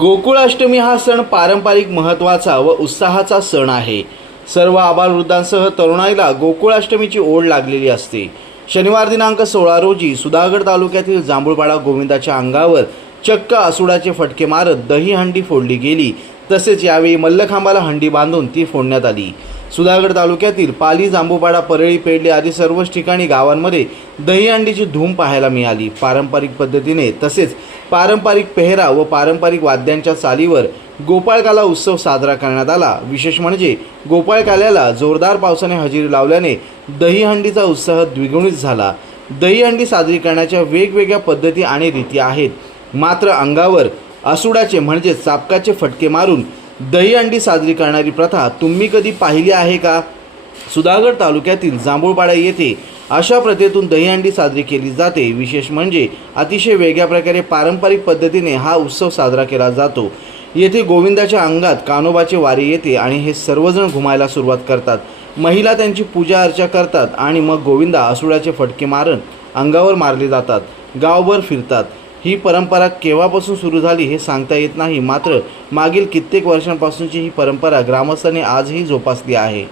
गोकुळाष्टमी हा सण पारंपरिक महत्त्वाचा व उत्साहाचा सण आहे। सर्व आबालवृद्धांसह तरुणाईला गोकुळाष्टमीची ओढ लागलेली असते। शनिवार दिनांक 16 रोजी सुधागड तालुक्यातील जांभूळपाडा गोविंदाच्या अंगावर चक्क आसुडाचे फटके मारत दहीहंडी फोडली गेली। तसेच यावेळी मल्लखांबाला हंडी बांधून ती फोडण्यात आली। सुधागड तालुक्यातील पाली, जांभूळपाडा, परळी, पेडले आदी सर्वच ठिकाणी गावांमध्ये दहीहंडीची धूम पाहायला मिळाली। पारंपरिक पद्धतीने तसेच पारंपरिक पेहराव व पारंपरिक वाद्यांच्या चालीवर गोपाळकाला उत्सव साजरा करण्यात आला। विशेष म्हणजे गोपाळकाल्याला जोरदार पावसाने हजेरी लावल्याने दहीहंडीचा उत्साह द्विगुणित झाला। दहीहंडी साजरी करण्याच्या वेगवेगळ्या पद्धती आणि रीती आहेत, मात्र अंगावर आसुडाचे म्हणजे चाबकाचे फटके मारून दहीहंडी साजरी करणारी प्रथा तुम्ही कधी पाहिली आहे का? सुधागड तालुक्यातील जांभूळपाडा येथे अशा प्रथेतून दहीहंडी साजरी केली जाते। विशेष म्हणजे अतिशय वेगळ्या प्रकारे पारंपरिक पद्धतीने हा उत्सव साजरा केला जातो। येथे गोविंदाच्या अंगात कान्होबाचे वारी येते आणि हे सर्वजण घुमायला सुरुवात करतात। महिला त्यांची पूजा अर्चा करतात आणि मग गोविंदा आसुडाचे फटके मारून अंगावर मारले जातात, गावभर फिरतात। ही परंपरा केव्हापासून सुरू झाली हे सांगता येत नाही, मात्र मागील कित्येक वर्षांपासूनची ही परंपरा ग्रामस्थांनी आजही जोपासली आहे।